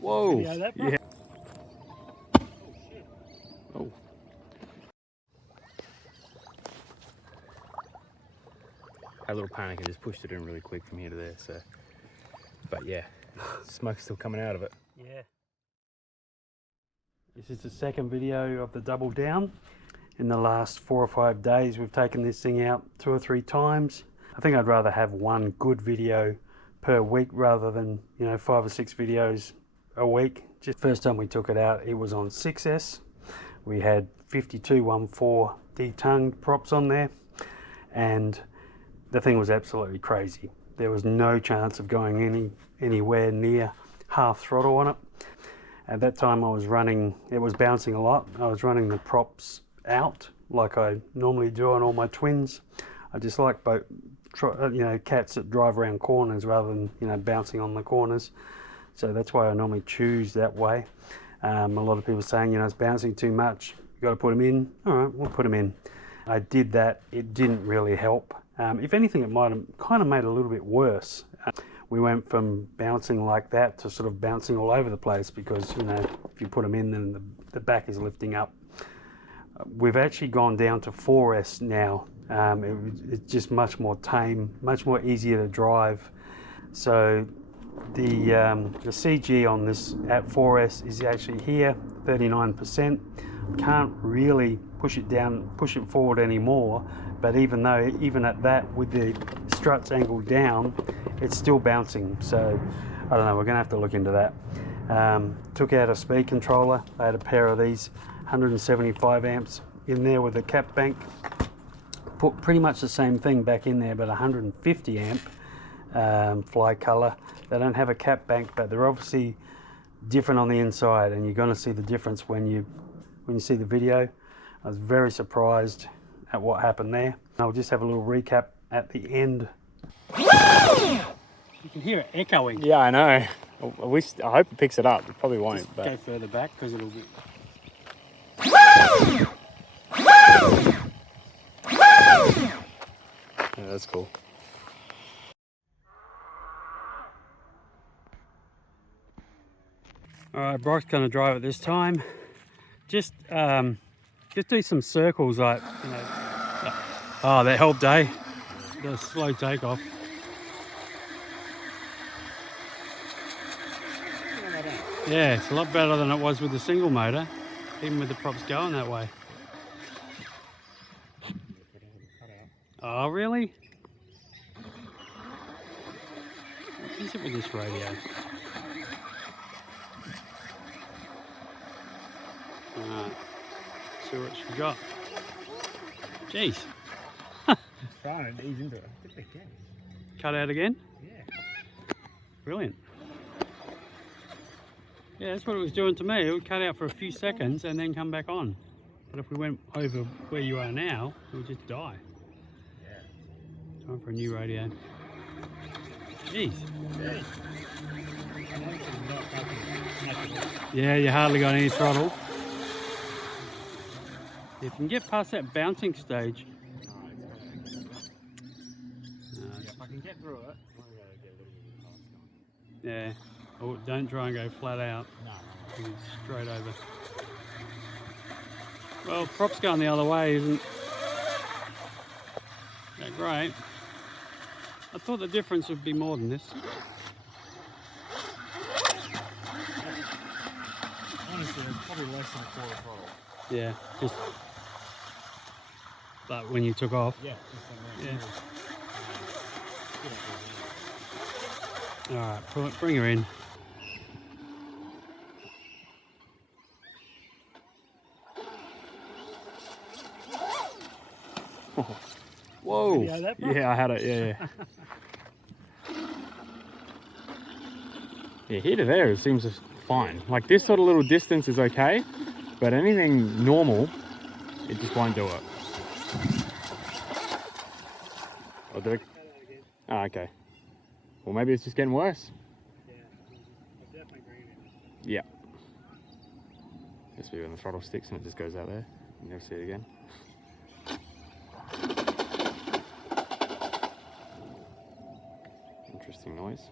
Whoa! Yeah. Oh. Had a little panic and just pushed it in really quick from here to there. So, but yeah, smoke's still coming out of it. Yeah. This is the second video of the double down. In the last 4 or 5 days, we've taken this thing out 2 or 3 times. I think I'd rather have one good video per week rather than, 5 or 6 videos a week. Just first time we took it out, it was on 6S. We had 5214 detongued props on there, and the thing was absolutely crazy. There was no chance of going anywhere near half throttle on it. At that time I was running, it was bouncing a lot. I was running the props out like I normally do on all my twins. I just like cats that drive around corners rather than bouncing on the corners. So that's why I normally choose that way. A lot of people saying it's bouncing too much, you got to put them in. All right, we'll put them in. I did that. It didn't really help. If anything, it might have kind of made it a little bit worse. We went from bouncing like that to sort of bouncing all over the place because, if you put them in, then the back is lifting up. We've actually gone down to 4S now. It's just much more tame, much more easier to drive. So the CG on this at 4S is actually here, 39%. Can't really push it forward anymore, but even at that, with the struts angled down, it's still bouncing. So I don't know, we're gonna have to look into that. Took out a speed controller. I had a pair of these 175 amps in there with a cap bank. Put pretty much the same thing back in there, but 150 amp fly color. They don't have a cap bank, but they're obviously different on the inside, and you're going to see the difference when you see the video. I was very surprised at what happened there. I'll just have a little recap at the end. You can hear it echoing. Yeah, I know. I hope it picks it up. It probably won't. Just go further back because it'll be. Yeah, that's cool. All right, Brock's going to drive it this time. Just do some circles, like Oh, that helped, eh? The slow takeoff. Yeah, it's a lot better than it was with the single motor, even with the props going that way. Oh, really? What is it with this radio? Alright, see what she got. Jeez. It's fine, it ease into it. I think they can. Cut out again? Yeah. Brilliant. Yeah, that's what it was doing to me. It would cut out for a few seconds and then come back on. But if we went over where you are now, it would just die. Yeah. Time for a new radio. Jeez. Yeah, you hardly got any throttle. If you can get past that bouncing stage. If I can get through it, I'm going to get a little bit of faster. Yeah. Oh, don't try and go flat out. No. Straight over. Well, props going the other way isn't that great. I thought the difference would be more than this. Honestly, it's probably less than a quarter throttle. Yeah, just like when you took off. Yeah. Yeah. Alright, bring her in. Whoa! Yeah, I had it, yeah. Yeah, here to there it seems fine. Like this sort of little distance is okay, but anything normal, it just won't do it. I'll do it. Oh, okay. Well, maybe it's just getting worse. Yeah, it's definitely green. Yeah. Just be when the throttle sticks and it just goes out there. You never see it again. Interesting noise.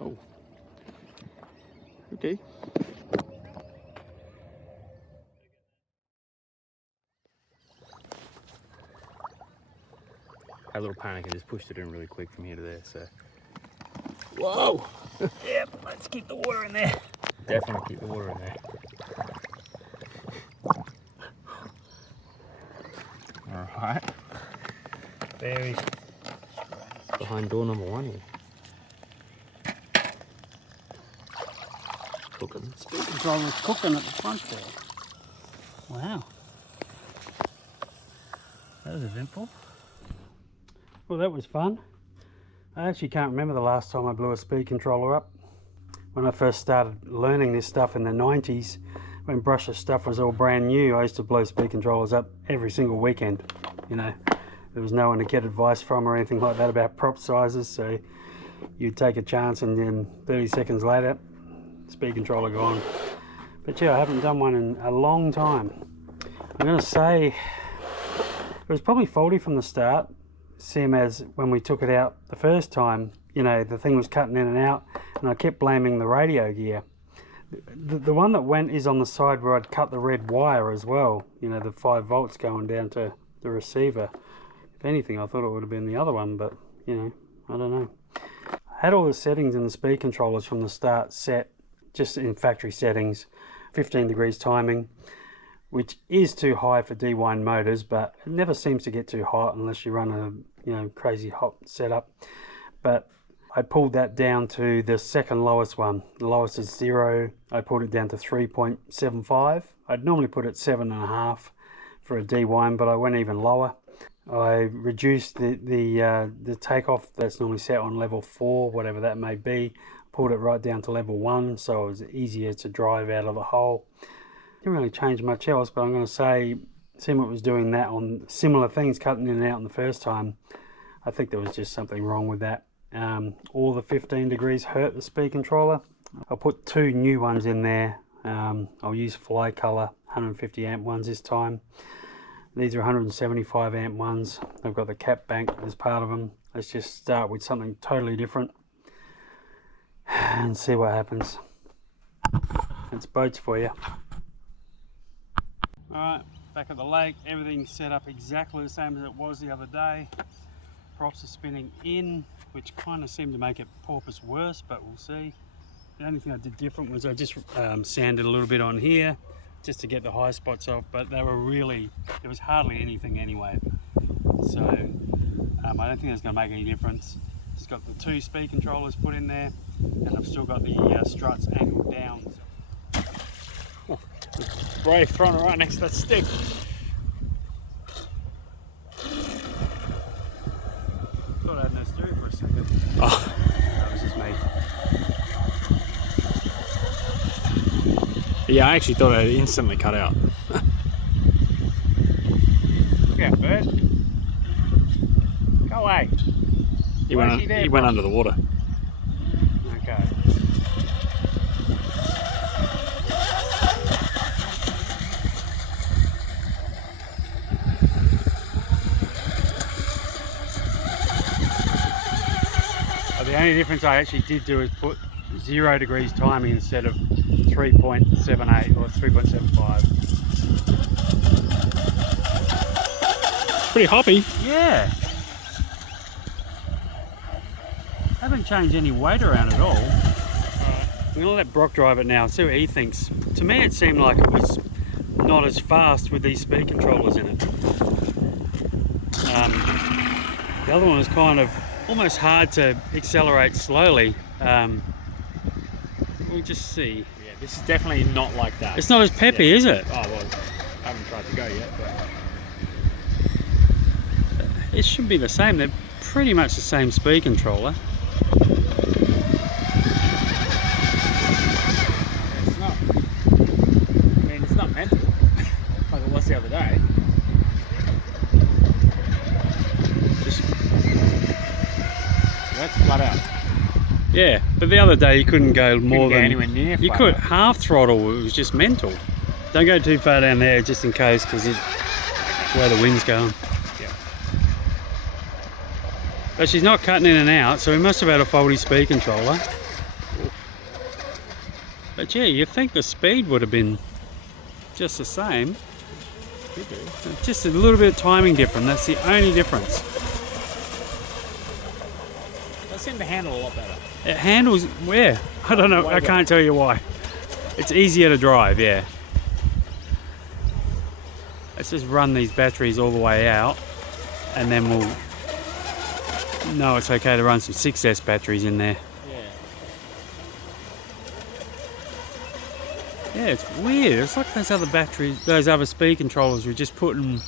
Oh. Okay. Had a little panic and just pushed it in really quick from here to there, so. Whoa! Yep, let's keep the water in there. Definitely keep the water in there. Alright. Very. Behind door number 1 here. Cooking. Speed controller's cooking at the front there. Wow. That was eventful. Well, that was fun. I actually can't remember the last time I blew a speed controller up. When I first started learning this stuff in the 90s, when brushless stuff was all brand new, I used to blow speed controllers up every single weekend. You know, there was no one to get advice from or anything like that about prop sizes, so you'd take a chance and then 30 seconds later, speed controller gone. But yeah, I haven't done one in a long time. I'm going to say it was probably faulty from the start, same as when we took it out the first time. You know, the thing was cutting in and out, and I kept blaming the radio gear. The one that went is on the side where I'd cut the red wire as well, you know, the 5 volts going down to the receiver. If anything, I thought it would have been the other one, but, you know, I don't know. I had all the settings in the speed controllers from the start set, just in factory settings, 15 degrees timing, which is too high for D-wind motors, but it never seems to get too hot unless you run a, you know, crazy hot setup. But I pulled that down to the second lowest one. The lowest is 0. I pulled it down to 3.75. I'd normally put it 7.5 for a D-wind, but I went even lower. I reduced the takeoff that's normally set on level 4, whatever that may be. Pulled it right down to level 1, so it was easier to drive out of the hole. Didn't really change much else, but I'm going to say, seeing what was doing that on similar things, cutting in and out in the first time, I think there was just something wrong with that. All the 15 degrees hurt the speed controller. I'll put 2 new ones in there. I'll use fly color 150 amp ones this time. These are 175 amp ones. I've got the cap bank as part of them. Let's just start with something totally different and see what happens. It's boats for you. Alright, back at the lake, everything's set up exactly the same as it was the other day. Props are spinning in, which kind of seemed to make it porpoise worse, but we'll see. The only thing I did different was I just sanded a little bit on here just to get the high spots off, but they were really, there was hardly anything anyway. So I don't think that's going to make any difference. Just got the 2 speed controllers put in there, and I've still got the struts angled down. Oh, brave front right next to that stick. Thought I had no steering for a second. Oh, that was just me. Yeah, I actually thought it instantly cut out. Look out, bird. Go away. He went under the water. Okay. The only difference I actually did do is put 0 degrees timing instead of 3.78 or 3.75. Pretty hoppy. Yeah. I haven't changed any weight around at all. I'm going to let Brock drive it now, see what he thinks. To me it seemed like it was not as fast with these speed controllers in it. The other one was kind of almost hard to accelerate slowly. We'll just see. Yeah, this is definitely not like that. It's not as peppy, yeah. Is it? Oh, well, I haven't tried to go yet, but... It should be the same. They're pretty much the same speed controller. It's not. I mean, it's not meant to like it was the other day. That's flat out. Yeah, but the other day you couldn't go more than anywhere near. You could half throttle. It was just mental. Don't go too far down there just in case, because it's where the wind's going. Yeah. But she's not cutting in and out, so we must have had a faulty speed controller. But yeah, you'd think the speed would have been just the same. Just a little bit of timing different, that's the only difference. They seem to handle a lot better. It handles where? I don't know, I can't tell you why. It's easier to drive, yeah. Let's just run these batteries all the way out and then we'll know it's okay to run some 6S batteries in there. Yeah, it's weird. It's like those other batteries, those other speed controllers were just putting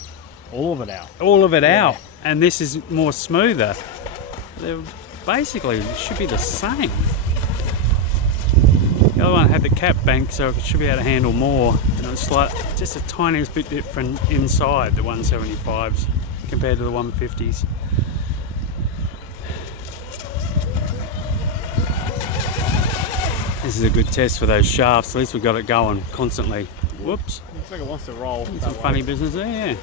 All of it out. all of it out, and this is more smoother. They're basically should be the same. The other one had the cap bank, so it should be able to handle more. And it's like just a tiniest bit different inside the 175s compared to the 150s. This is a good test for those shafts. At least we've got it going constantly. Whoops. Looks like it wants to roll. Some funny business there, yeah.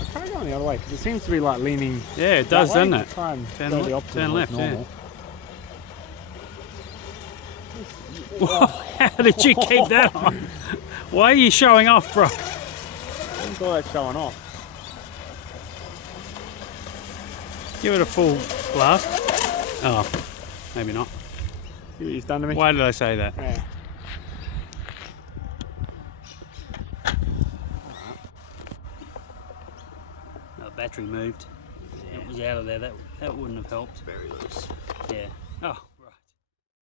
I'll try going the other way because it seems to be like leaning. Yeah, it does, doesn't it? Try and Turn go left, the opposite turn of left, normal. Whoa, how did you keep that on? Why are you showing off, bro? I think all that's showing off. Give it a full blast. Oh, maybe not. See what he's done to me? Why did I say that? Yeah. No, battery moved. It was out of there. That wouldn't have helped. Very loose. Yeah. Oh.